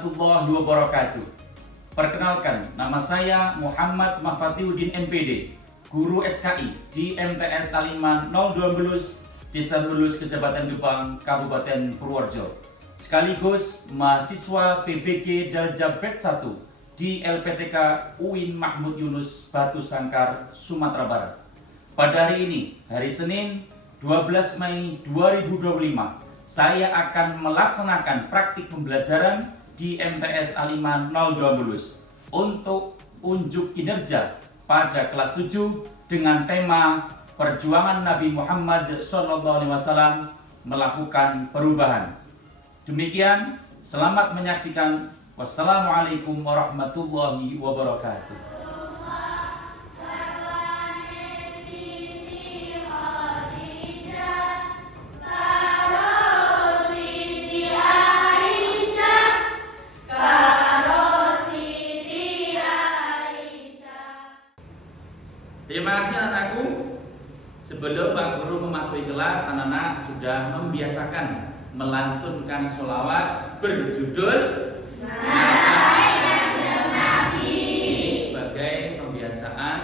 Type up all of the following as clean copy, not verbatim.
warahmatullahi wabarakatuh. Perkenalkan, nama saya Muhammad Mafatiuddin MPD, Guru SKI di MTS Aliman 012 Desa Bulus, Kecamatan Gebang, Kabupaten Purworejo. Sekaligus mahasiswa PBG Daljabet 1 di LPTK UIN Mahmud Yunus, Batu Sangkar, Sumatera Barat. Pada hari ini, hari Senin 12 Mei 2025, saya akan melaksanakan praktik pembelajaran di MTS Aliman 012 untuk unjuk kinerja pada kelas 7 dengan tema Perjuangan Nabi Muhammad SAW melakukan perubahan. Demikian, selamat menyaksikan. Wassalamualaikum warahmatullahi wabarakatuh. Terima kasih anak-anakku. Sebelum Pak Guru memasuki kelas, anak-anak sudah membiasakan melantunkan sholawat berjudul Nabi sebagai pembiasaan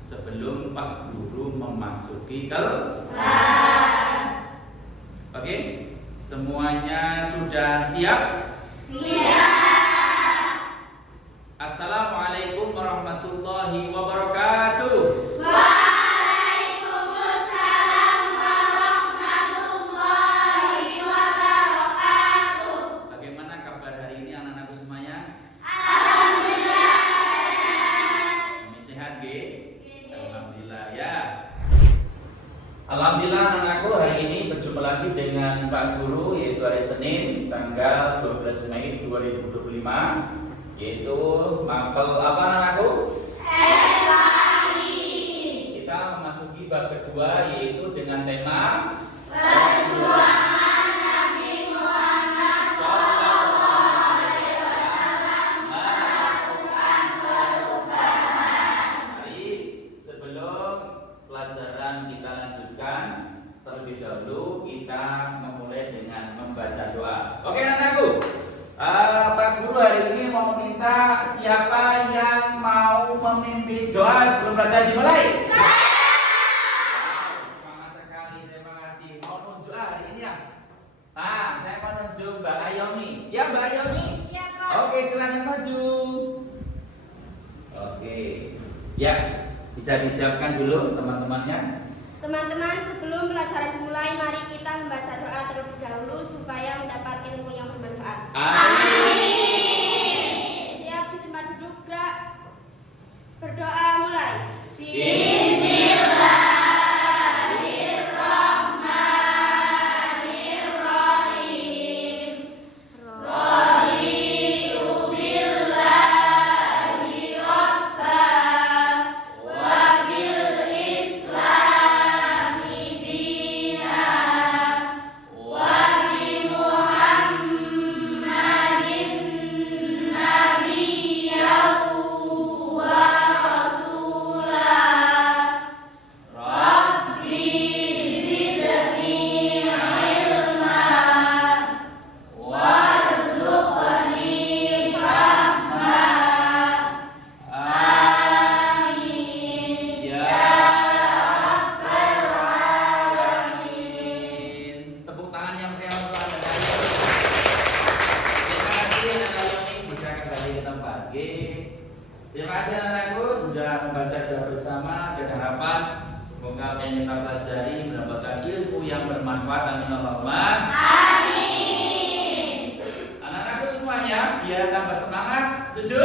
sebelum Pak Guru memasuki kelas. Oke, semuanya sudah siap? Siap. Assalamualaikum warahmatullahi wabarakatuh. Waalaikumsalam warahmatullahi wabarakatuh. Bagaimana kabar hari ini anak-anakku semuanya? Alhamdulillah. Kami sehat, Ge? Alhamdulillah ya. Alhamdulillah anak-anakku, hari ini berjumpa lagi dengan Pak Guru, yaitu hari Senin tanggal 12 Mei 2025, yaitu mapel apa anak-anakku? Kita memasuki bab kedua, yaitu dengan tema Perjuangan Nabi Muhammad SAW melakukan perubahan. Mari sebelum pelajaran kita lanjutkan, terlebih dahulu kita memulai dengan membaca doa. Oke anak-anakku, Pak Guru hari ini mau minta siapa yang mau memimpin doa sebelum pelajaran dimulai? Semangat sekali, terima kasih. Mau nunjuk hari ini ya? Saya mau nunjuk Mbak Ayomi. Siap Mbak Ayomi? Siap, Pak. Oke, silakan maju. Oke, ya bisa disiapkan dulu teman-temannya. Teman-teman, sebelum pelajaran dimulai, mari kita membaca doa terlebih dahulu supaya mendapat ilmu yang bermanfaat. Amin. Siap di tempat duduk, gerak. Berdoa mulai. Bismillahirrahmanirrahim. Raditu billahi rabban wa bil islami dinan wa bi Muhammadin nabiyyan wa rasulah. Rabbi zidni ilma warzuqni fahma. Amin Ya rabbal alamin. Tepuk tangan yang meriah untuk Anda. Terima kasih anak Ayomi, bisa kembali ke tempat. G. Terima kasih anak-anakku sudah membaca doa bersama dan harapan semoga apa yang kita pelajari mendapatkan ilmu yang bermanfaat. Amin Allahumma. Amin. Anak-anakku semuanya biar tambah semangat, setuju?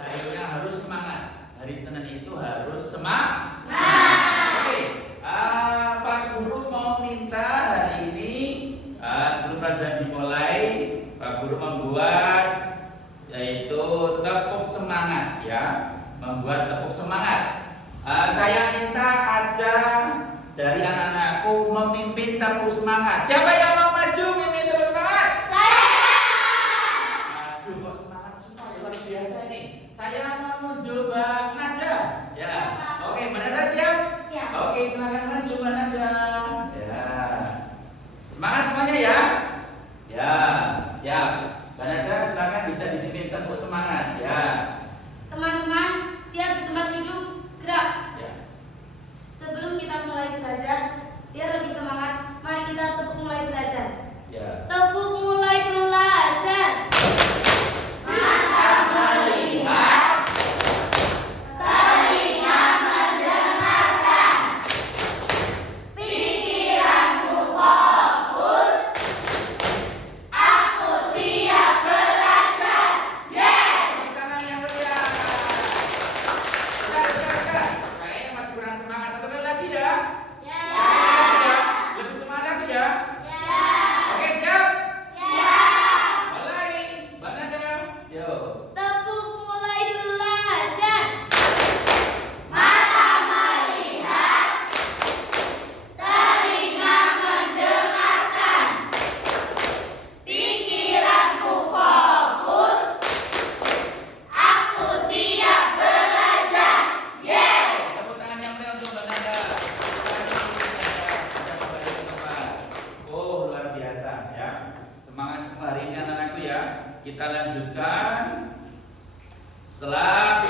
Harinya harus semangat. Hari Senin itu harus semangat. Oke, Pak Guru mau minta hari ini sebelum pelajaran dimulai, Pak Guru membuat yaitu tepuk semangat ya, membuat tepuk semangat. Saya minta ada dari anak-anakku memimpin tepuk semangat. Siapa yang mau maju memimpin tepuk semangat? Aduh, kok semangat semua ya, luar biasa ini. Saya mau mencoba nada. Ya. Oke, Mbak Nada siap? Siap. Oke, silakan maju Mbak Nada. Ya. Semangat semuanya ya. Ya. bersemangat ya. Teman-teman, siap di tempat duduk, gerak. Ya. Sebelum kita mulai belajar, biar lebih semangat, mari kita tepuk mulai belajar. Ya. Tepuk mulai belajar. Mata melihat, telinga mendengarkan, pikiranku fokus, aku siap belajar. Yes! tangan yang meriah. Kayaknya masih kurang semangat. Satu kali lagi ya. Ya. Lebih semangat lagi ya. Ya. Oke, siap? Siap. Mulai. Mbak Nanda. Yo. Tepuk mulai belajar. Mata melihat, telinga mendengarkan, pikiranku fokus, aku siap belajar. Yes! Tepuk tangan yang meriah untuk Mbak Nanda. Oh, luar biasa ya. Semangat semua hari ini anak-anakku ya. Kita lanjutkan setelah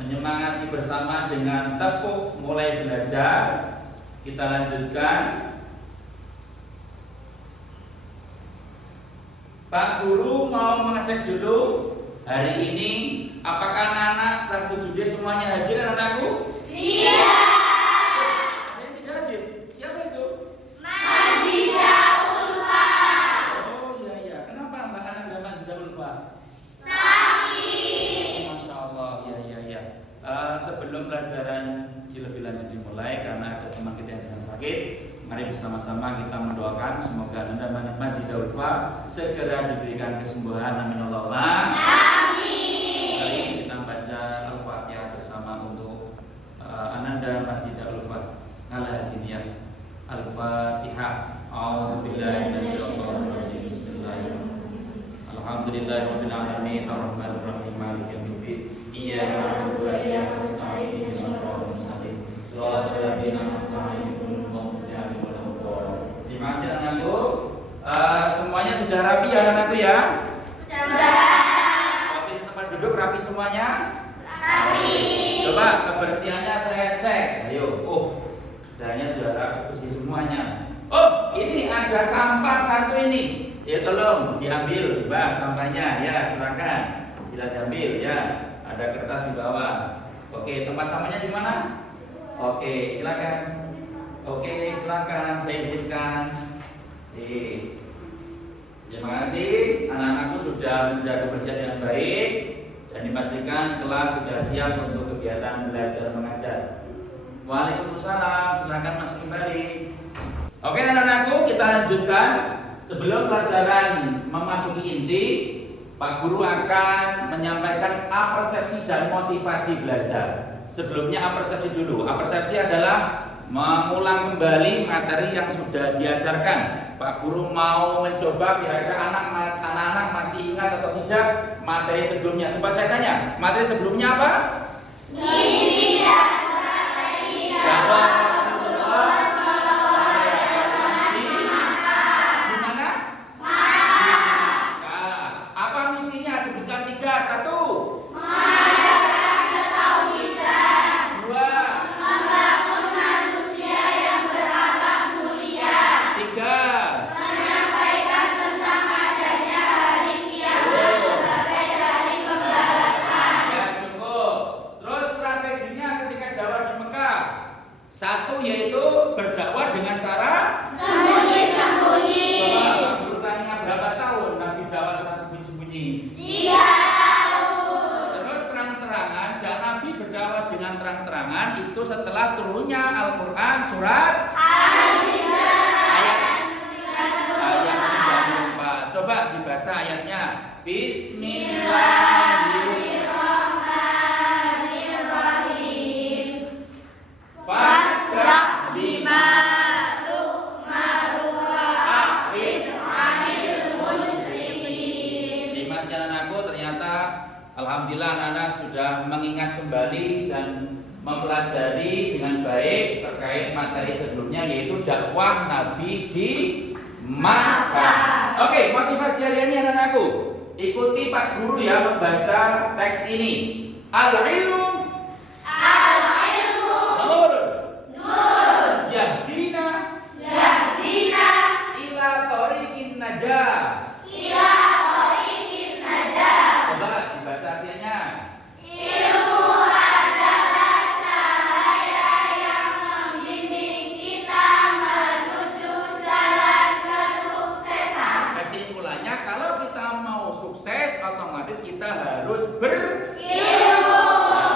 menyemangati bersama dengan tepuk mulai belajar. Kita lanjutkan. Pak Guru mau mengecek dulu hari ini apakah anak-anak kelas 7D semuanya hadir anak-anakku? Iya. Ada yang tidak hadir? Siapa itu? Mazidah Ulfa. Oh iya. Kenapa Mbak Ananda Mazidah Ulfa? Sakit. Masya Allah, iya. Sebelum pelajaran lebih lanjut dimulai karena ada teman kita yang sedang sakit, mari bersama-sama kita mendoakan semoga Ananda Mazidah Ulfa segera diberikan kesembuhan. Amin Allah. Amin. Kali ini kita baca Al-Fatihah bersama untuk Ananda Mazidah Ulfa. Al-Hadiniyah. Al-Fatihah. A'udzubillahi minasyaitonir rajim. Bismillahirrahmanirrahim. Alhamdulillahirabbil alamin arrahmanir rahim maliki yaumiddin. Iyyaka na'budu wa iyyaka nasta'in ihdinas siratal mustaqim. Shiratal ladzina an'amta 'alaihim ghairil maghdubi 'alaihim waladdallin. Terima kasih anakku. Semuanya sudah rapi ya anakku ya? Sudah. Posisi tempat duduk rapi semuanya? Rapi. Coba kebersihannya saya cek. Ayo. Oh, saya sudah rapi bersih semuanya. Oh, ini ada sampah satu ini. Ya tolong diambil, Mbak, sampahnya ya, silakan. Sila diambil ya. Ada kertas di bawah. Oke, tempat sampahnya di mana? Oke, silakan. Oke, silakan. Saya izinkan. Terima kasih. Anak-anakku sudah menjaga kebersihan dengan baik dan dipastikan kelas sudah siap untuk kegiatan belajar mengajar. Waalaikumsalam. Silakan masuk kembali. Oke anak-anakku, kita lanjutkan. Sebelum pelajaran memasuki inti, Pak Guru akan menyampaikan apersepsi dan motivasi belajar. Sebelumnya apersepsi dulu. Apersepsi adalah mengulang kembali materi yang sudah diajarkan. Pak Guru mau mencoba kira-kira anak-anak masih ingat atau tidak materi sebelumnya. Coba saya tanya, materi sebelumnya apa? Misi dan strategi dakwah Rasulullah Di mana? Apa misinya? Sebutkan 3. 1. mengajarkan ketauhidan, 2. membangun manusia yang berakhlak mulia, 3. menyampaikan tentang adanya hari kiamat sebagai hari pembalasan. Ya cukup. Terus strateginya ketika dakwah di Mekah. 1 yaitu berdakwah dengan cara Sembunyi-sembunyi. Coba Pak Guru tanya berapa tahun Nabi dakwah secara sembunyi-sembunyi? 3 tahun. Terus terang-terangan, dan Nabi berdakwah dengan terang-terangan itu setelah turunnya Al-Quran surat ayat 94. Coba dibaca ayatnya. Bismillahirrahmanirrahim. Fasda bima tu'maru wa a'rid 'anil musyrikin. Terima kasih anakku, ternyata alhamdulillah anak-anak sudah mengingat kembali dan mempelajari dengan baik terkait materi sebelumnya yaitu dakwah Nabi di Makkah. Oke, motivasi hari ini anak-anakku. Ikuti Pak Guru ya membaca teks ini. Al-ilmu nur yahdina ila thoriqin najah. Coba dibaca artinya. Kesimpulannya kalau kita mau sukses otomatis kita harus berilmu.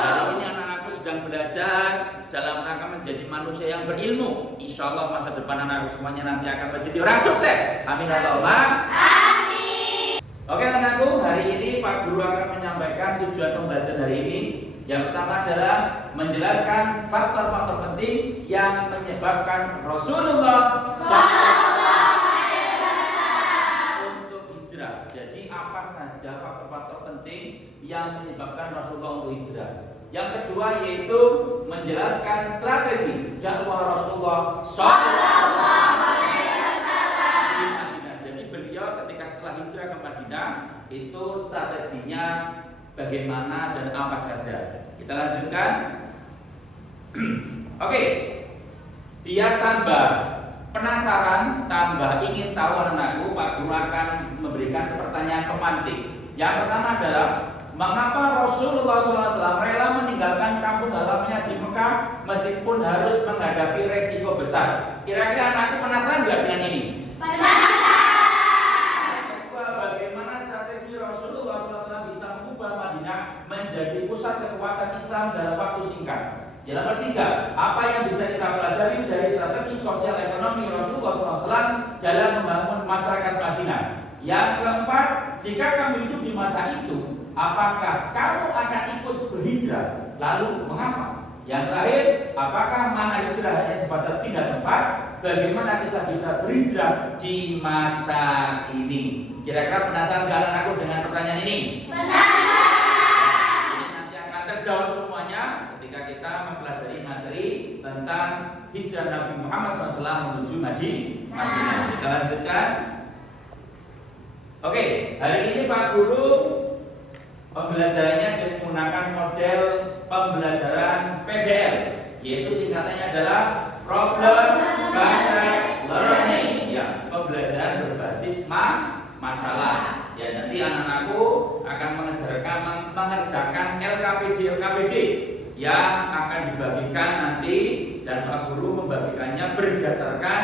Hari ini anak-anakku sedang belajar dalam rangka menjadi manusia yang berilmu. Insya Allah masa depan anak-anakku semuanya nanti akan menjadi orang sukses. Amin Allahumma. Oke anak-anakku, hari ini Pak Guru akan menyampaikan tujuan pembelajaran hari ini. Yang pertama adalah menjelaskan faktor-faktor penting yang menyebabkan Rasulullah untuk hijrah. Jadi apa saja faktor-faktor penting yang menyebabkan Rasulullah untuk hijrah. Yang kedua yaitu menjelaskan strategi dakwah Rasulullah di Madinah. Jadi beliau ketika setelah hijrah ke Madinah itu strateginya bagaimana dan apa saja. Kita lanjutkan. Oke. Biar tambah penasaran, tambah ingin tahu anakku, Pak Guru akan memberikan pertanyaan pemantik. Yang pertama adalah mengapa Rasulullah SAW rela meninggalkan kampung halamannya di Mekah meskipun harus menghadapi resiko besar? Kira-kira anakku penasaran nggak dengan ini? Rasulullah SAW bisa mengubah Madinah menjadi pusat kekuatan Islam dalam waktu singkat. Yang nomor tiga, apa yang bisa kita pelajari dari strategi sosial ekonomi Rasulullah SAW dalam membangun masyarakat Madinah? Yang keempat, jika kamu hidup di masa itu, apakah kamu akan ikut berhijrah? Lalu mengapa? Yang terakhir, apakah mana hijrah hanya sebatas pindah tempat? Bagaimana kita bisa berhijrah di masa ini? Kira-kira penasaran kalian aku dengan pertanyaan ini? Penasaran. Ini nanti akan terjawab semuanya ketika kita mempelajari materi tentang hijrah Nabi Muhammad SAW menuju Madinah. Kita lanjutkan. Oke, hari ini Pak Guru pembelajarannya menggunakan model pembelajaran PBL, yaitu singkatannya adalah Problem Based Learning, ya, pembelajaran berbasis masalah. Ya, nanti anak-anakku akan mengerjakan LKPD yang akan dibagikan nanti, dan Pak Guru membagikannya berdasarkan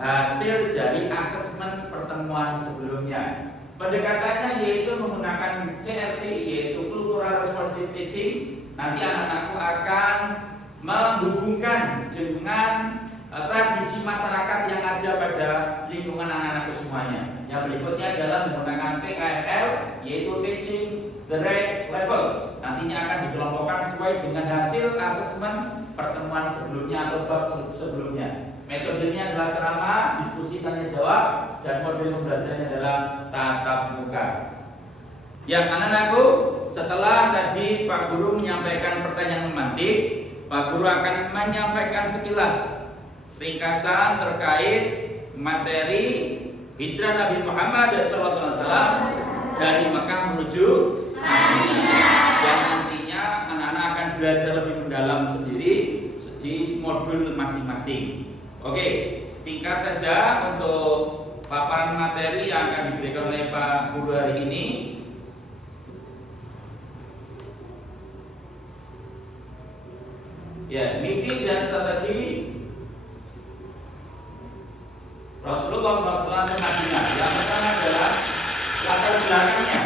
hasil dari asesmen pertemuan sebelumnya. Pendekatannya yaitu menggunakan CRT, yaitu Cultural Responsive Teaching. Nanti anak-anakku akan menghubungkan dengan tradisi masyarakat yang ada pada lingkungan anak-anakku semuanya. Yang berikutnya adalah menggunakan TKRL, yaitu Teaching the Right Level. Nantinya akan dikelompokkan sesuai dengan hasil asesmen pertemuan sebelumnya atau bab sebelumnya. Metodenya adalah ceramah, diskusi, tanya jawab, dan model pembelajarannya adalah tatap muka. Ya anak-anakku, setelah tadi Pak Guru menyampaikan pertanyaan memantik, Pak Guru akan menyampaikan sekilas ringkasan terkait materi hijrah Nabi Muhammad SAW dari Mekah menuju Madinah, yang nantinya anak-anak akan belajar lebih mendalam sendiri di modul masing-masing. Oke, singkat saja untuk paparan materi yang akan diberikan oleh Pak Guru hari ini. Ya, misi dan strategi Rasulullah SAW di Madinah. Yang pertama adalah latar belakangnya.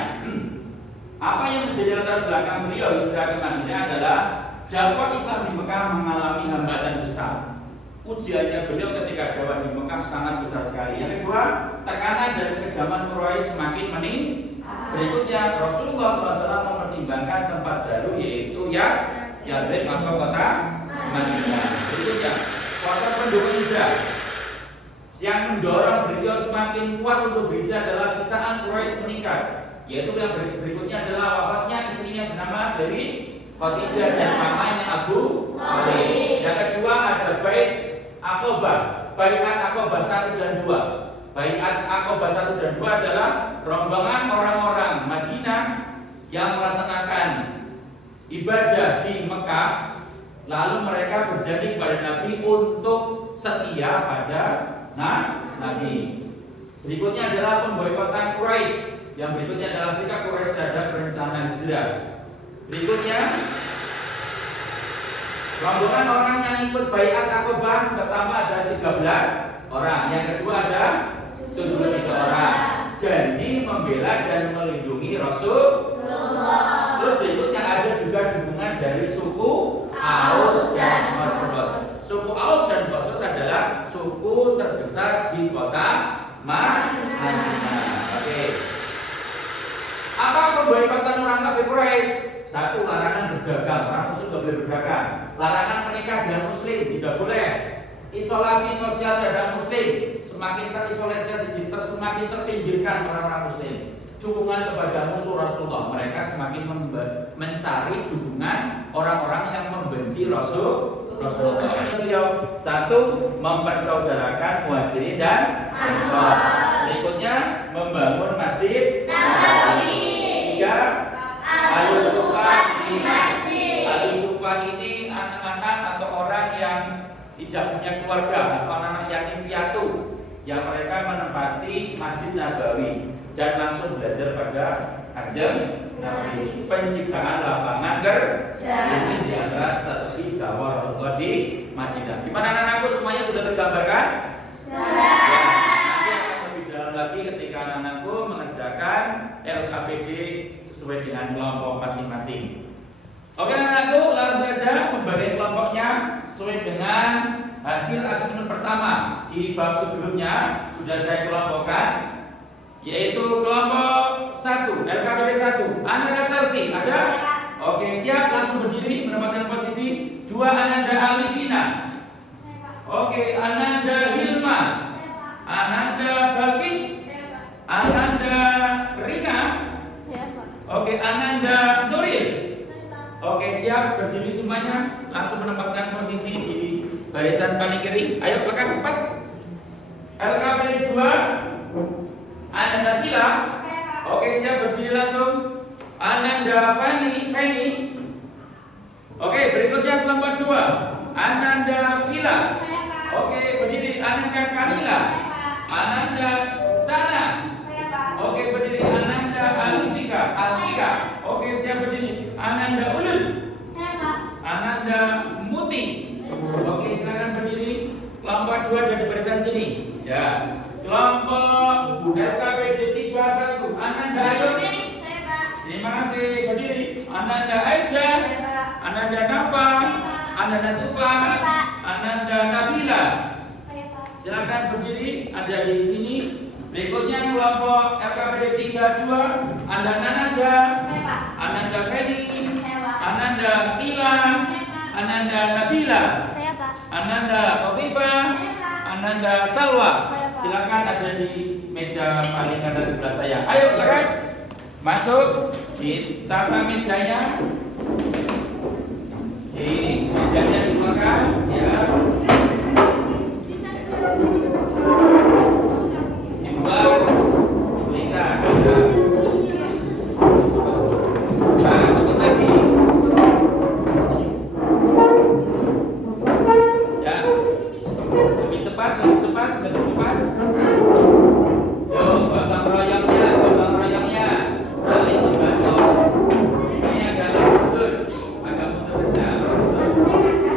Apa yang menjadi latar belakang beliau hijrah ke Madinah adalah dakwah Islam di Mekah mengalami hambatan besar. Ujiannya beliau ketika dakwah di Mekah sangat besar sekali. Yang kedua, tekanan dari kejaman Quraisy semakin meningkat. Berikutnya, Rasulullah SAW mempertimbangkan tempat baru, yaitu Yathrib atau kota Madinah. Berikutnya, faktor pendukung hijrah yang mendorong beliau semakin kuat untuk berhijrah adalah sisaan Quraisy meningkat. Yaitu yang berikutnya adalah wafatnya istrinya bernama dari Khadijah dan mamanya Abu Talib. Yang kedua ada bait Aqabah, baiat Aqabah 1 dan 2. Baiat Aqabah 1 dan 2 adalah rombongan orang-orang Madinah yang melaksanakan ibadah di Mekah, lalu mereka berjanji kepada Nabi untuk setia pada Nabi. Berikutnya adalah pemboikotan Quraisy. Yang berikutnya adalah sikap Quraisy terhadap rencana hijrah. Berikutnya rombongan orang yang ikut Baiat Aqabah pertama ada 13 orang, yang kedua ada 73 orang. Janji membela dan melindungi Rasulullah. Terus berikutnya ada juga dukungan dari suku Aus dan Khazraj. Suku Aus dan Khazraj adalah suku terbesar di kota Madinah. Oke. Apa pemboikotan orang kafir Quraisy? 1. Larangan berdagang, orang muslim tidak boleh berdagang. Larangan menikah dengan muslim, tidak boleh. Isolasi sosial terhadap muslim, semakin terisolasi, semakin terpinggirkan orang-orang muslim. Dukungan kepada musuh Rasulullah, mereka semakin mencari dukungan orang-orang yang membenci Rasulullah. Beliau 1. Mempersaudarakan Muhajirin dan Ansar. Berikutnya membangun masjid Nabawi. 3. Al-Sufah di masjid. Al-Sufah ini anak-anak atau orang yang tidak punya keluarga atau anak-anak yatim piatu yang mereka menempati Masjid Nabawi dan langsung belajar pada Kanjeng Nabi. Penciptaan lapangan kerja ini di antara strategi dakwah Rasulullah di Madinah. Gimana anak-anakku, semuanya sudah tergambarkan? Sudah. Nanti akan lebih dalam lagi ketika anak-anakku mengerjakan LKPD sesuai dengan kelompok masing-masing. Oke anak-anakku, langsung saja pembagian kelompoknya sesuai dengan hasil asesmen pertama. Di bab sebelumnya sudah saya kelompokkan, yaitu kelompok 1, LKPD 1. Ananda Selfie, ada? Oke, siap, langsung berdiri menempatkan posisi. 2, Ananda Alifina. Oke, Ananda Hilma. Ananda Balkis. Ananda Rina. Oke, Ananda Nuril. Oke, siap, berdiri semuanya, langsung menempatkan posisi di barisan paling kiri. Ayo lekas cepat. LKPD 2, Ananda Vila. Oke, siap, berdiri langsung. Ananda Feni. Oke, berikutnya kelompok 2, Ananda Vila. Oke, berdiri. Ananda Kalila. Ananda Cana. Oke, berdiri. Ananda Alfika. Oke, siap, berdiri. Ananda Ulul. Ananda Muti. Oke, silakan berdiri. Kelompok 2 dari barisan sini. Ya. Kelompok LKPD 31, Ananda Ayoni. Terima kasih, berdiri. Ananda Aida. Ananda Nafa. Ananda Tufa. Ananda Nabila. Silakan berdiri, ada di sini. Berikutnya kelompok LKPD 32, Ananda Nada. Ananda Fedi. Ananda Ila. Ananda Nabila. Ananda Kofifa. Ananda Salwa. Silakan ada di meja paling kanan sebelah saya. Ayo lekas masuk, ditata mejanya. Di mejanya silakan. Ya. Dibuat. Berikan. Nah, sebut lagi. Ya. Lebih cepat. Yuk, gotong royongnya, saling membantu. Ini agak mundur saja.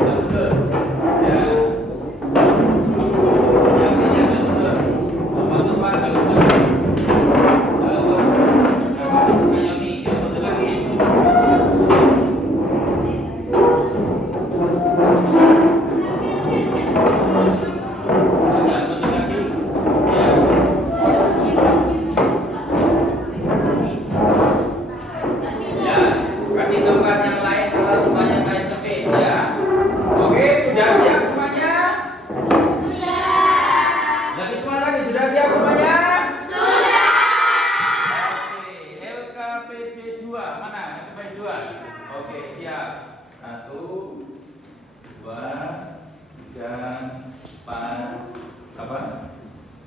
Mundur. Ya. Yang sini agak mundur. Teman-teman agak mundur. Ayomi, kita mundur lagi.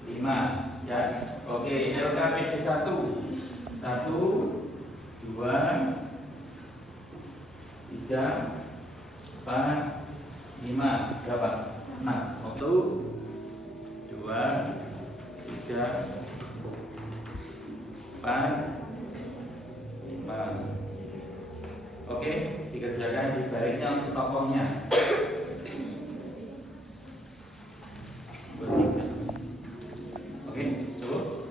Lima. Ya. Oke, LKPD 1. 1 2 3 4 5. Berapa? 6. Oke. 2 3 4 5. Oke, dikerjakan di baliknya untuk tokohnya. Oke, cukup.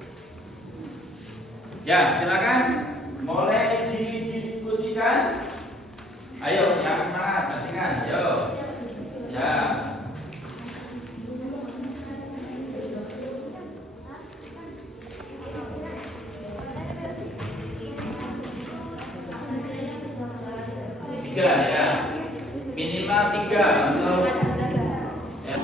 Ya, silakan mulai didiskusikan. Ayo, yang semangat, pastikan. Ayo. Ya. Tiga ya, minimal 3 untuk ya.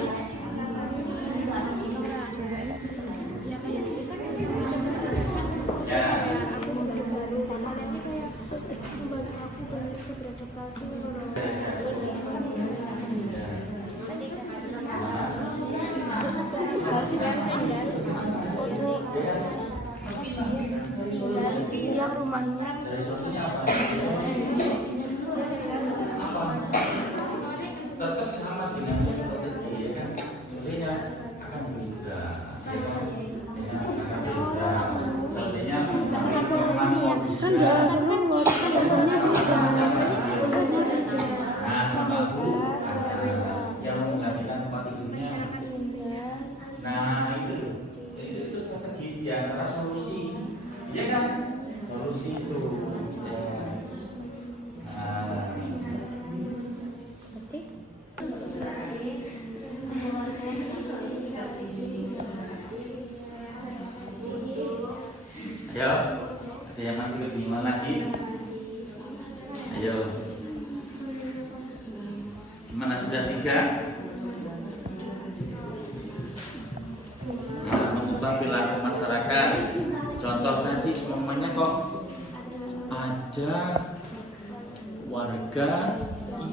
Yang rumahnya Tetap sama dengan strategi ya kan, tentunya akan berhijrah, ya kan, ya, akan berhijrah. Selanjutnya kan dia langsung ngurus contohnya nah sama guru yang menggantikan tempat tidurnya. Nah itu strategi di antara solusi, ya kan, solusi itu. Ya. Nah, ayo, ada yang masih kebingungan lagi? Ayo, gimana sudah 3? Nah, mengubah perilaku masyarakat. Contoh tadi semuanya kok ada warga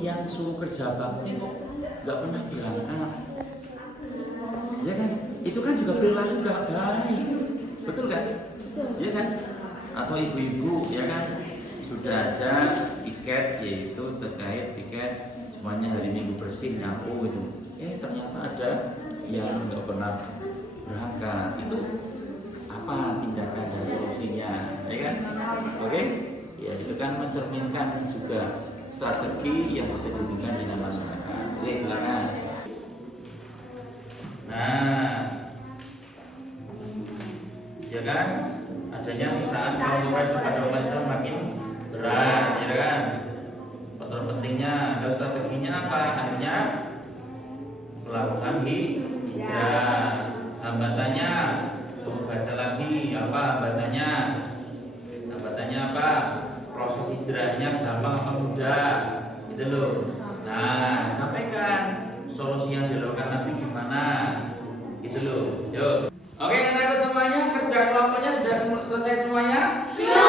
yang suruh kerja bakti kok nggak pernah berangkat, ya kan? Itu kan juga perilaku nggak baik, betul kan? Ya kan? Atau ibu-ibu ya kan, sudah ada tiket, yaitu terkait tiket semuanya hari Minggu bersih nyapu gitu. Ternyata ada yang nggak pernah berangkat. Itu apa tindakan dan solusinya, ya kan? Oke? Ya itu kan mencerminkan juga strategi yang bisa dihubungkan dengan masyarakat. Oke, silakan. Nah, ya kan? Adanya sisaan pengumuman pada umat makin berat, ya kan? Faktor pentingnya, ada strateginya apa? Akhirnya melakukan hijrah. Hambatannya, baca lagi apa hambatannya? Hambatannya apa? Proses hijrahnya gampang atau mudah? Gitu loh. Nah, sampaikan solusi yang dilakukan Nabi gimana? Gitu loh. Yuk. Oke, anak-anak semuanya, kerja kelompoknya sudah selesai semuanya? Sudah.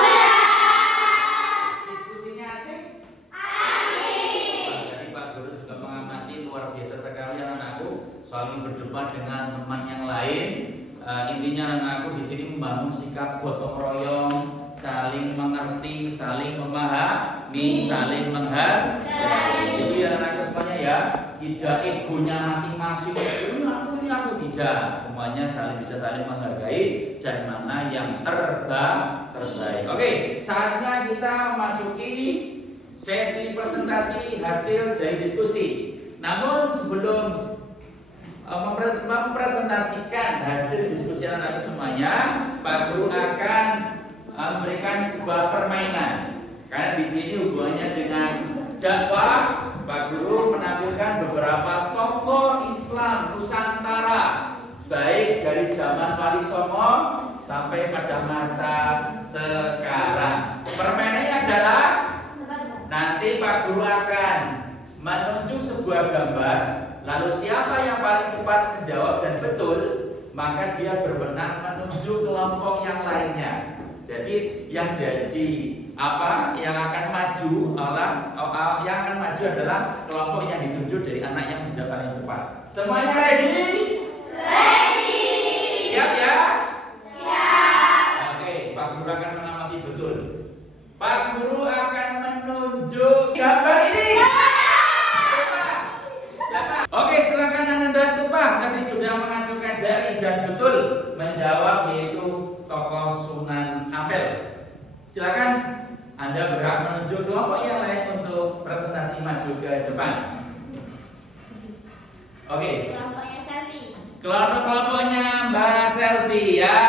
Diskusinya asik? Asik. Jadi Pak Guru juga mengamati luar biasa sekali anak-anakku, saling berdebat dengan teman yang lain. Intinya anak-anakku di sini membangun sikap gotong royong, saling mengerti, saling memahami, saling menghargai. Jadi anak-anakku semuanya ya, tidak egonya masing-masing. Ini aku tidak, semuanya bisa saling menghargai dan mana yang terbaik. Oke, saatnya kita memasuki sesi presentasi hasil dari diskusi. Namun sebelum mempresentasikan hasil diskusi anak-anak semuanya, Pak Guru akan memberikan sebuah permainan. Karena di sini hubungannya dengan dakwah, Pak Guru menampilkan beberapa tokoh Islam Nusantara, baik dari zaman Wali Songo sampai pada masa sekarang. Permainannya adalah nanti Pak Guru akan menunjuk sebuah gambar, lalu siapa yang paling cepat menjawab dan betul, maka dia berwenang menunjuk kelompok yang lainnya. Jadi yang yang akan maju adalah kelompok yang ditunjuk dari anak yang menjawab paling cepat. Semuanya ready? Ready. Siap ya? Pak Guru akan menunjuk gambar ini. Siapa? Oke, silakan Ananda Tupah. Tadi sudah mengajukan jari dan betul menjawab, yaitu tokoh Sunan Ampel. Silakan Anda berhak menunjuk kelompok yang lain untuk presentasi maju ke depan. Oke. Kelompoknya Selfie. Kelompoknya Mbak Selfie ya,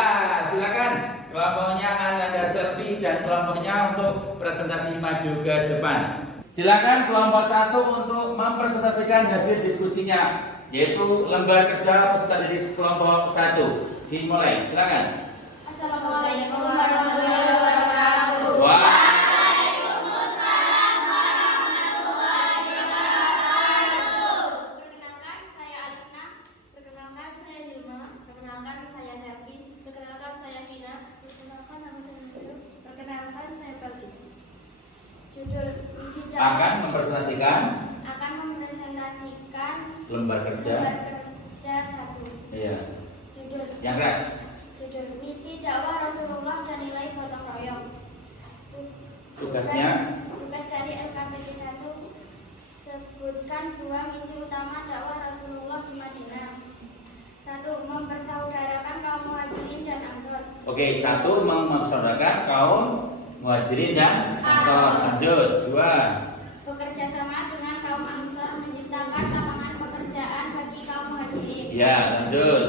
silakan. Kelompoknya Ananda Selfie dan kelompoknya untuk presentasi maju ke depan. Silakan kelompok 1 untuk mempresentasikan hasil diskusinya, yaitu lembar kerja peserta didik kelompok 1. Dimulai, silakan. Assalamualaikum warahmatullahi wabarakatuh. Waalaikumsalam warahmatullahi wabarakatuh. Perkenalkan, saya Alifna. Perkenalkan, saya Hilma. Perkenalkan, saya Selvi. Perkenalkan, saya Vina. Perkenalkan, nama saya Nurul. Perkenalkan, saya Balkis. Judul misi Akan mempresentasikan lembar kerja. lembar kerja 1. Iya. Judul Yang keras. Judul misi dakwah Rasulullah dan nilai gotong royong. Tugasnya. Tugas dari LKPD 1, sebutkan 2 misi utama dakwah Rasulullah di Madinah. 1. Mempersaudarakan kaum muhajirin dan ansor. Oke, 1 mempersaudarakan kaum muhajirin dan ansor. Lanjut. 2. Bekerja sama dengan kaum ansor menciptakan lapangan pekerjaan bagi kaum muhajirin. Ya, lanjut.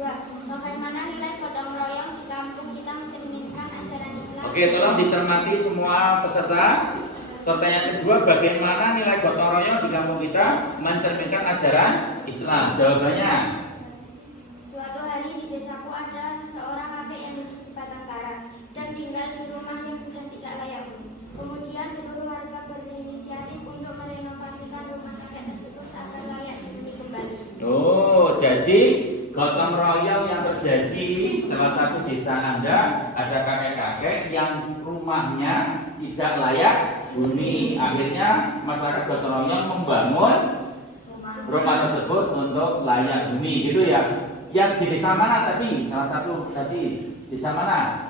2. Bagaimana nilai gotong royong di kampung kita mencerminkan ajaran Islam. Oke, tolong dicermati semua peserta. Pertanyaan kedua, bagaimana nilai gotong royong di kampung kita mencerminkan ajaran Islam? Jawabannya. Suatu hari di desaku ada seorang kakek yang hidup sebatang kara dan tinggal di rumah yang sudah tidak layak huni. Kemudian seluruh warga berinisiatif untuk merenovasikan rumah kakek tersebut agar layak dihuni kembali. Oh, jadi gotong royong yang terjadi salah satu desa Anda, ada kakek-kakek yang rumahnya tidak layak huni. Akhirnya masyarakat gotong royong membangun rumah tersebut untuk layak huni, gitu ya. Yang di desa mana tadi? Salah satu tadi desa mana?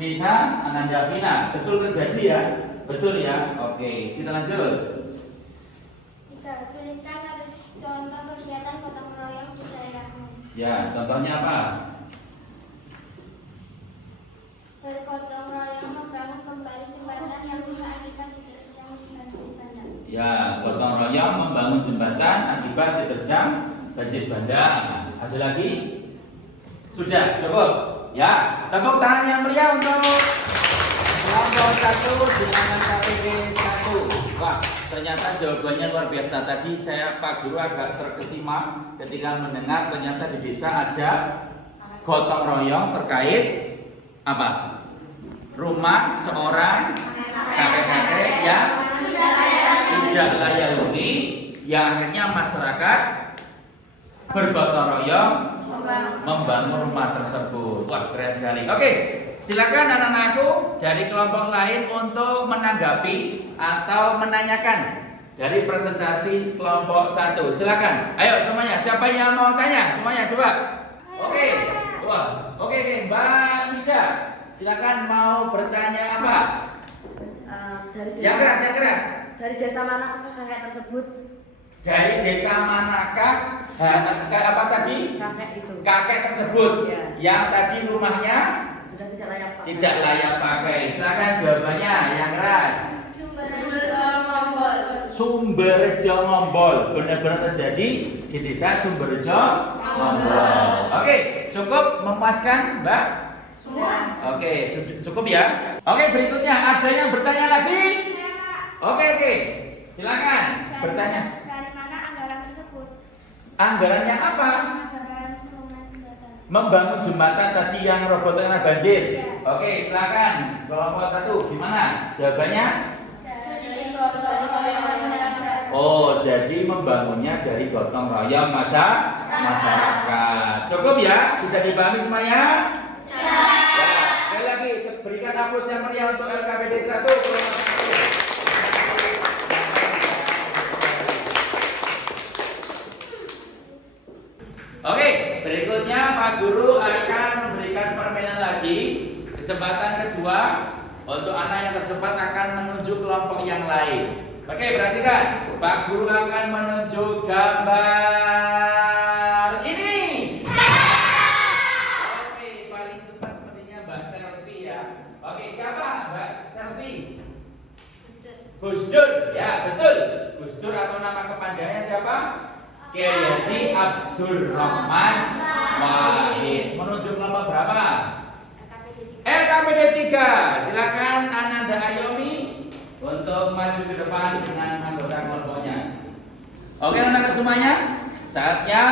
Desa Ananda Vina. Betul terjadi ya? Betul ya? Oke, kita lanjut. 3. Tuliskan satu contoh kegiatan gotong royong di daerahmu. Ya, contohnya apa? Bergotong royong membangun kembali jembatan yang rusak akibat diterjang banjir bandang. Ya, gotong royong membangun jembatan akibat diterjang banjir bandang. Ada lagi? Sudah, cukup. Ya, tepuk tangan yang meriah untuk kelompok 1 dengan KPD 1. Wah, ternyata jawabannya luar biasa. Tadi Pak Guru agak terkesima ketika mendengar ternyata di desa ada gotong royong terkait apa? Rumah seorang kakek-kakek yang tidak layak huni, yang akhirnya masyarakat bergotong royong membangun rumah tersebut. Wah, keren sekali. Oke, silakan anak-anakku dari kelompok lain untuk menanggapi atau menanyakan dari presentasi kelompok 1. Silakan. Ayo semuanya, siapa yang mau tanya? Semuanya coba. Oke. Wah, oke, Mbak Nida. Silakan mau bertanya apa? Yang keras. Dari desa mana kakek tersebut? Dari desa manakah apa tadi? Kakek itu Kakek tersebut Ya. yang tadi rumahnya sudah tidak layak pakai. tidak layak pakai. Silakan jawabannya yang keras. Sumberjo Ngombol. Benar-benar terjadi di desa Sumberjo Ngombol. Oke, cukup memuaskan, Mbak? Oke, cukup ya. Oke, berikutnya ada yang bertanya lagi? Oke, silakan bertanya. Dari mana anggaran tersebut? Anggaran yang apa? Anggaran pembangunan jembatan. Membangun jembatan tadi yang roboh karena banjir. Iya. Oke, silakan. Kelompok 1 gimana? Jawabannya? Dari gotong royong masyarakat. Oh, jadi membangunnya dari gotong royong masyarakat. Cukup ya? Bisa dipahami semuanya? Ya, sekali lagi berikan aplaus yang meriah untuk LKPD 1. Oke, berikutnya Pak Guru akan memberikan permainan lagi. Kesempatan kedua Untuk anak yang tercepat akan menuju kelompok yang lain. Oke, perhatikan. Pak Guru akan menunjuk gambar ini. Oke, paling cepat sepertinya Mbak Selvi ya. Oke, siapa Mbak Selvi? Gus Dur, ya betul. Gus Dur atau nama kepanjangannya siapa? Kiai Haji Abdurrahman Wahid. Menunjuk kelompok berapa? LKPD 3. Silakan Ananda Ayomi untuk maju ke depan dengan anggota kelompoknya. Oke anak-anak semuanya, saatnya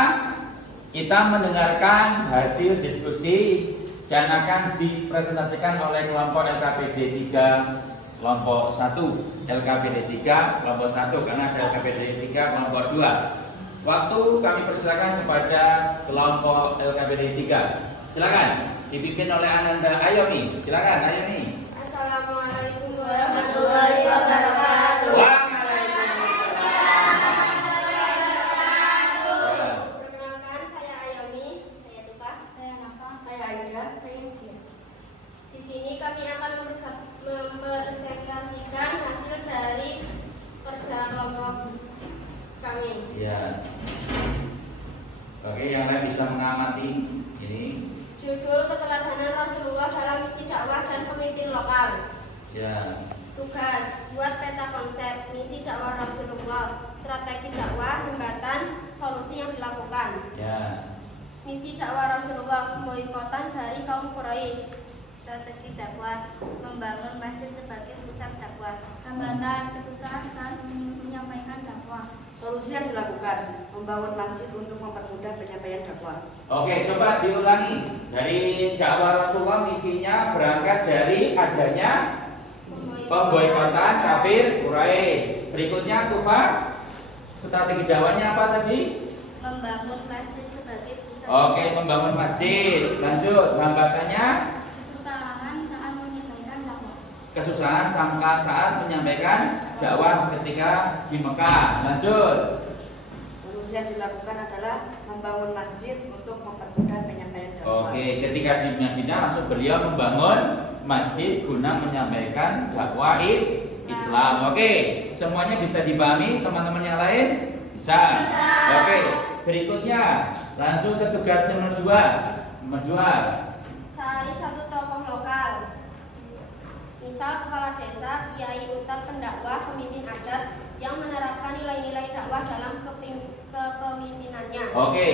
kita mendengarkan hasil diskusi dan akan dipresentasikan oleh kelompok LKPD 3 kelompok 1, LKPD 3 kelompok 1 karena ada LKPD 3 kelompok 2. Waktu kami persilakan kepada kelompok LKPD 3. Silakan dipimpin oleh Ananda Ayomi. Silakan Ayomi. Assalamualaikum warahmatullahi wabarakatuh. Perkenalkan, saya Ayomi, saya Tufa, saya Nafa, saya Aida, saya Sia. Di sini kami akan mempresentasikan hasil dari kerja kelompok kami. Ya. Oke, yang lain bisa mengamati ini. Judul keteladanan Rasulullah dalam misi dakwah dan pemimpin lokal. Ya. Tugas, buat peta konsep misi dakwah Rasulullah, strategi dakwah, hambatan, solusi yang dilakukan. Ya. Misi dakwah Rasulullah, boikotan dari kaum Quraisy. Strategi dakwah, membangun masjid sebagai pusat dakwah. Hambatan, kesusahan saat menyampaikan dakwah. Solusi yang dilakukan, membangun masjid untuk mempermudah penyampaian dakwah. Oke, coba diulangi. Dari dakwah Rasulullah misinya berangkat dari adanya pemboikotan kafir Quraisy. Berikutnya Tufa, strategi dakwahnya apa tadi? Membangun masjid sebagai pusat. Oke, membangun masjid. Lanjut, hambatannya Kesusahan saat menyampaikan dakwah. kesusahan saat menyampaikan dakwah ketika di Mekah. Lanjut. Solusi yang dilakukan adalah membangun masjid untuk mempermudah penyampaian dakwah. Oke, ketika di Madinah langsung beliau membangun masjid guna menyampaikan dakwah Islam. Oke, semuanya bisa dipahami teman-teman yang lain? Bisa. Oke, berikutnya langsung ke tugas nomor 2. Nomor 2. Cari satu tokoh lokal. Misal kepala desa, kiai, ustadz, pendakwah, pemimpin adat yang menerapkan nilai-nilai dakwah dalam kepemimpinannya. Oke,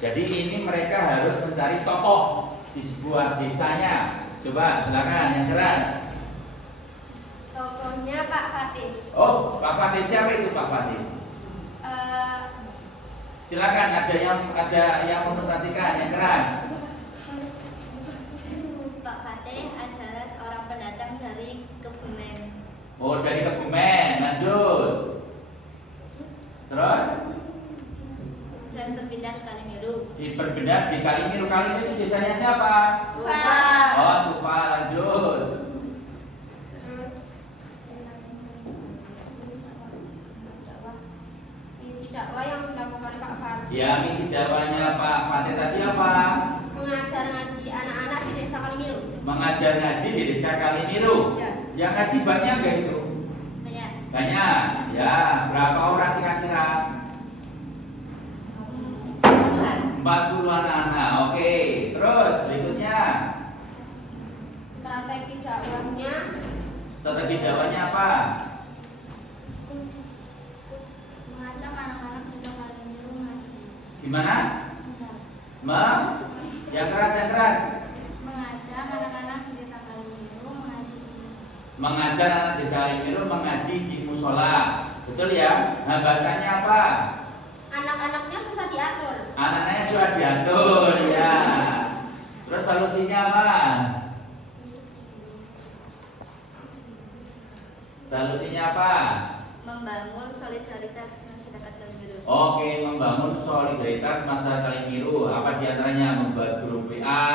jadi ini mereka harus mencari tokoh di sebuah desanya. Coba silakan yang keras. Tokohnya Pak Fatih. Oh, Pak Fatih, siapa itu Pak Fatih? Silakan, ada yang mempresentasikan yang keras. Pak Fatih adalah seorang pendatang dari Kebumen. Oh, dari Kebumen. Lanjut. Terus Dan berpindah ke Kalimiru. berpindah di Kalimiru. Kalimiru itu desanya siapa? Tufa. Oh, Tufa. Lanjut. Terus misi dakwah yang dilakukan Pak Fatih. Ya, misi dakwahnya Pak Fatih tadi apa? Mengajar ngaji anak-anak di desa Kalimiru. Mengajar ngaji di desa Kalimiru. Ya. Yang ngaji banyak gak itu? Banyak. Banyak. Ya, berapa orang kira-kira? 40-an anak. Oke. Terus berikutnya Strategi dakwahnya strategi dakwahnya apa? Mengajak anak-anak di desa Kalimiru mengaji. Gimana? Yang keras, yang keras. Mengajak anak-anak di desa Kalimiru mengaji. Mengajar anak desa Kalimiru mengaji di musola. Betul ya? Hambatannya apa? anak-anaknya susah diatur. Anaknya sudah diatur ya. Terus solusinya apa? Solusinya apa? Membangun solidaritas masyarakat Kalimiru. Oke, membangun solidaritas masyarakat Kalimiru. Apa diantaranya? Membuat grup WA,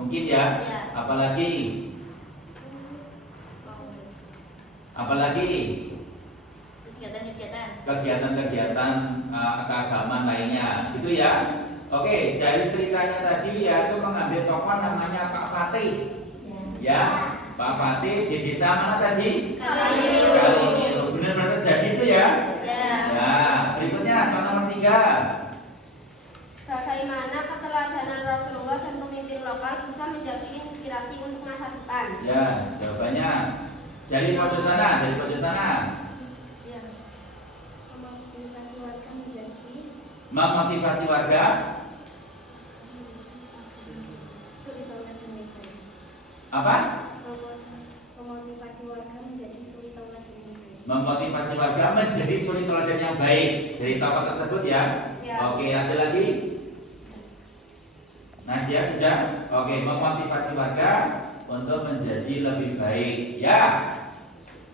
mungkin ya? Ya. Apalagi? Apalagi? Kegiatan-kegiatan keagamaan lainnya, gitu ya. Oke, dari ceritanya tadi ya itu mengambil tokoh namanya Pak Fatih, ya. Pak Fatih di desa mana tadi? Kalilu. Kalilu. Benar-benar terjadi itu ya? Ya. Ya, berikutnya soal nomor 3. Bagaimana keteladanan Rasulullah dan pemimpin lokal bisa menjadi inspirasi untuk masa depan? Ya, jawabannya dari pojok sana, Ya. Memotivasi warga menjadi memotivasi warga. suri tauladan yang baik. Apa? Memotivasi warga menjadi suri tauladan yang baik. Memotivasi warga menjadi suri teladan yang baik dari tokoh tersebut ya. Ya. Oke, ada lagi? Najia sudah? Oke, memotivasi warga untuk menjadi lebih baik ya.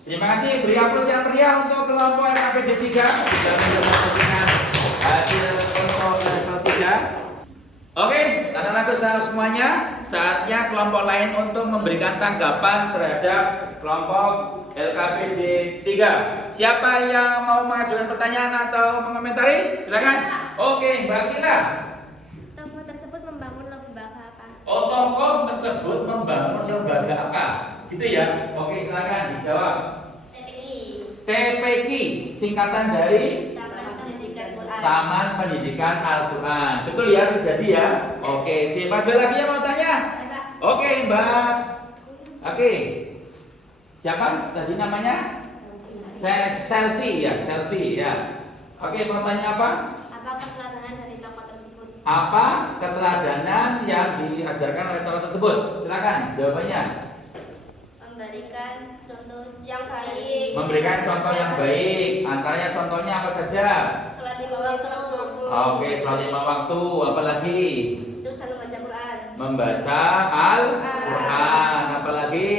Terima kasih, beri aplaus yang meriah untuk kelompok LKPD 3 sudah mendapatkan hasil kelompok level 3. Oke, anak-anakku semuanya, saatnya kelompok lain untuk memberikan tanggapan terhadap kelompok LKPD 3. Siapa yang mau mengajukan pertanyaan atau mengomentari? Silakan. Oke, Mbak Kila. Tokoh tersebut membangun lembaga apa? Oh, tokoh tersebut membangun lembaga apa? Gitu ya. Oke, silakan dijawab. TPQ, singkatan dari Taman Pendidikan Quran. Taman Pendidikan Al-Quran. Betul ya, terjadi ya. Oke, siapa aja lagi yang mau tanya? Oke, Mbak. Oke. Siapa tadi namanya? Selfie ya. Oke, mau tanya apa? Apa keteladanan dari tokoh tersebut? Apa keteladanan yang diajarkan oleh tokoh tersebut? Silakan jawabannya. Memberikan contoh Yang baik. Memberikan contoh yang baik. Antaranya contohnya apa saja? sholat lima waktu. Oke, sholat 5 waktu. Apalagi? Itu selalu baca Quran. Membaca Al-Quran. Apalagi?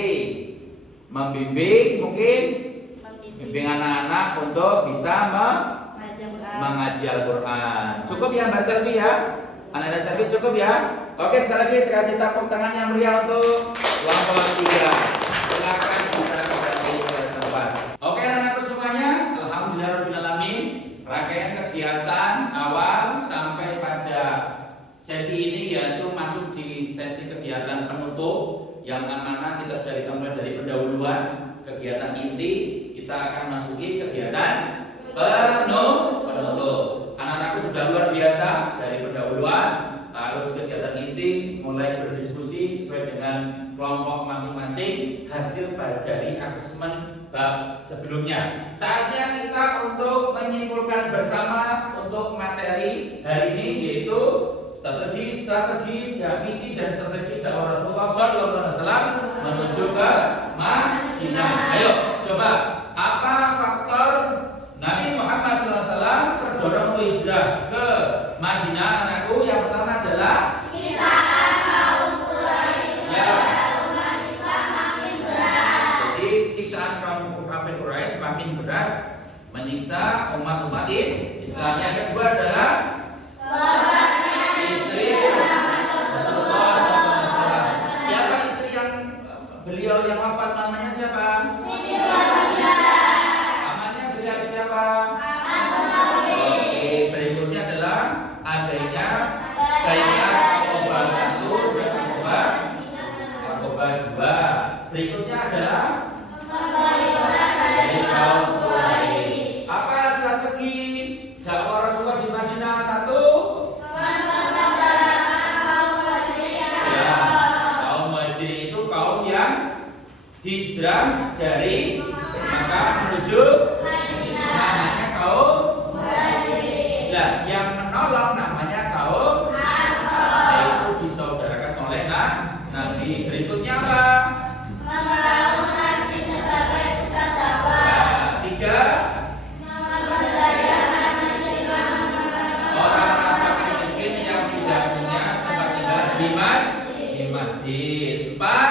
Membimbing mungkin. Bimbing anak-anak untuk bisa mengaji Al-Quran. Cukup ya Mbak Selvi ya? Anak-anak Selvi cukup ya? Oke, sekali lagi dikasih tepuk tangan yang meriah untuk kelompok 3. Silakan kita kembali ke tempat. Oke anak-anakku semuanya, alhamdulillahirobbilalamin. Rangkaian kegiatan awal sampai pada sesi ini yaitu masuk di sesi kegiatan penutup yang mana kita sudah dimulai dari pendahuluan kegiatan inti, kita akan masuki kegiatan penutup. Anak-anakku sudah luar biasa dari pendahuluan, lalu kegiatan inti mulai berdiskusi sesuai dengan kelompok masing-masing hasil dari asesmen bab sebelumnya. Saatnya kita untuk menyimpulkan bersama untuk materi hari ini yaitu strategi dan visi dan strategi dakwah Rasulullah SAW menuju ke Madinah. Ayo coba, apa faktor Nabi Muhammad SAW terdorong hijrah ke Madinah? Anakku, yang pertama adalah Siksaan kaum Quraisy pada umat Islam makin berat. Jadi siksaan kaum kafir Quraisy makin berat menyiksa umat-umat Islam. Yang kedua adalah Wafatnya istri Rasulullah SAW. Siapa istri yang beliau yang wafat, namanya siapa? Siti Khadijah. Namanya beliau siapa? Abu Talib. Oke, berikutnya adalah adanya bayat Aqobah 1 dan Aqobah 2. Berikutnya adalah Pembalikan dari kaum Quraisy. apa strategi dakwah Rasulullah di Madinah? 1, Mempersaudaraan kaum Muhajirin dan ya, Ansor. kaum Muhajirin itu kaum yang hijrah dari Makkah menuju Madinah. namanya kaum. Muhajirin. Nah, yang menolong namanya kaum Ansor. yaitu disaudarakan oleh Nabi. Berikutnya apa? Membangun masjid sebagai pusat dakwah. Nah, 3, Memberdayakan sejumlah orang-orang fakir miskin yang tidak punya tempat tinggal di masjid. 4,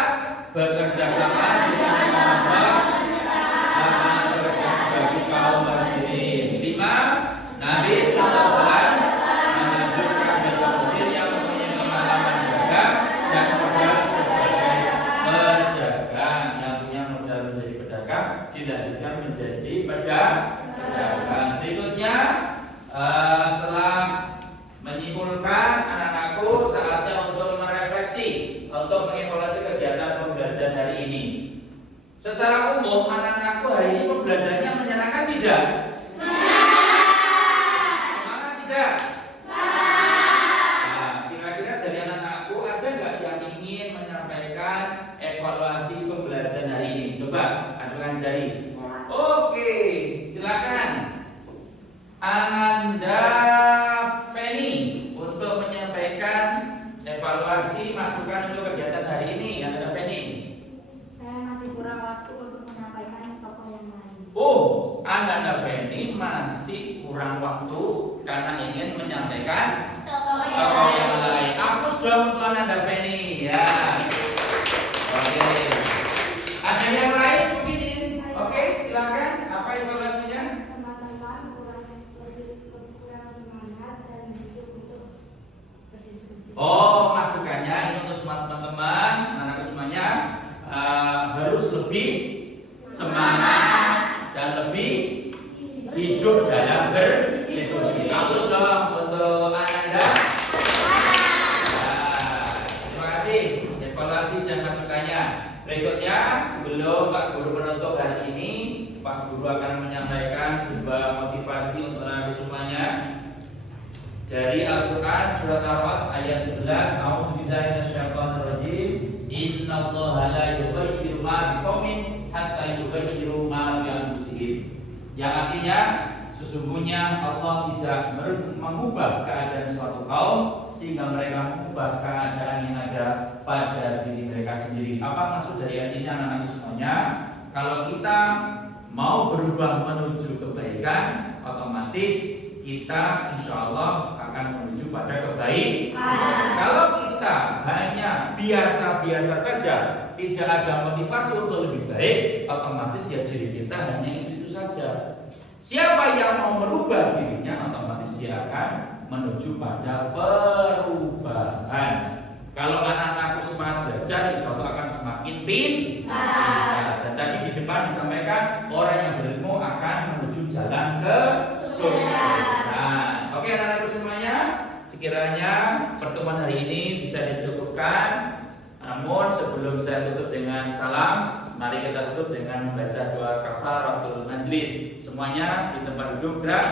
bekerja sama dengan kelompok lapangan pekerjaan bagi kaum muhajirin. 5, Nabi SAW menganjurkan bagi muslim yang mempunyai pengalaman dagang dan modal sebagai pedagang, yang punya modal menjadi pedagang dilanjutkan menjadi pedagang. Berikutnya setelah menyimpulkan anak-anakku, saatnya untuk merefleksi, untuk mengevaluasi kegiatan pembelajaran hari ini. Secara umum anak-anakku hari ini pembelajarannya menyenangkan tidak? Semangat tidak? Nah, kira-kira dari anak-anakku ada nggak yang ingin menyampaikan evaluasi pembelajaran hari ini? Coba ajukan jari. Oke, silakan. Ananda Feni untuk menyampaikan evaluasi masukan untuk kegiatan hari ini. Ananda Feni. Saya masih kurang waktu untuk menyampaikan tokoh yang lain. Oh, Ananda Feni masih kurang waktu karena ingin menyampaikan tokoh yang lain. Hapus dong untuk Ananda Feni ya. Oke. Ada yang lain mungkin ini? Oke, silakan. Apa evaluasinya? Teman-teman kurang semangat dan hidup untuk berdiskusi. Oh, masukannya ini untuk semua teman-teman, anak-anak semuanya harus lebih semangat dan lebih hidup dalam berdiskusi. Hapus dong untuk Ananda. Terima kasih evaluasi dan masukannya. Berikutnya, sebelum Pak Guru menutup hari ini, Pak Guru akan menyampaikan sebuah motivasi untuk anak semuanya. Dari Al-Quran surat Ar-Ra'd ayat 11, A'udzubillahi minasyaitonirrajim. Innallaha la yughayyiru ma biqaumin hatta yughayyiru ma bi anfusihim. Yang artinya sesungguhnya Allah tidak mengubah keadaan suatu kaum sehingga mereka mengubah keadaan yang ada pada diri mereka sendiri. Apa maksud dari ayat ini anak-anak semuanya? Kalau kita mau berubah menuju kebaikan, otomatis kita insya Allah akan menuju pada kebaikan. Kalau kita hanya biasa-biasa saja, tidak ada motivasi untuk lebih baik, otomatis ya diri kita hanya itu saja. Siapa yang mau merubah dirinya, otomatis dia akan menuju pada perubahan. Kalau anak-anakku semangat belajar, insya Allah akan semakin pintar. Dan tadi di depan disampaikan orang yang berilmu akan menuju jalan ke kesuksesan. Oke anak-anakku semuanya, sekiranya pertemuan hari ini bisa dicukupkan. Namun sebelum saya tutup dengan salam, mari kita tutup dengan membaca doa kafaratul majlis. Semuanya di tempat duduk gerak,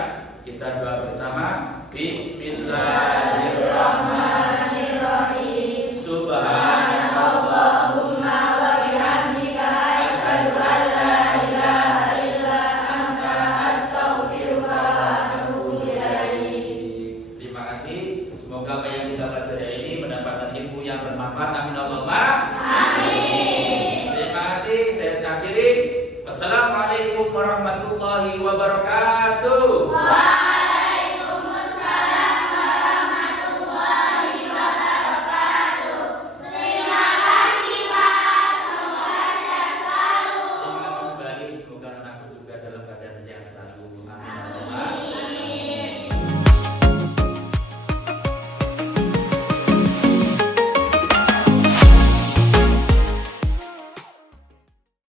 kita doa bersama. Bismillahirrahmanirrahim. Subhanallahumma wa bihamdika asyhadu an la ilaha illa anta astaghfiruka wa atubu ilaik. Terima kasih. Semoga apa yang kita pelajari ini mendapatkan ilmu yang bermanfaat. Amin Allahumma. Amin. Terima kasih. Saya akhiri. Wassalamualaikum warahmatullahi wabarakatuh.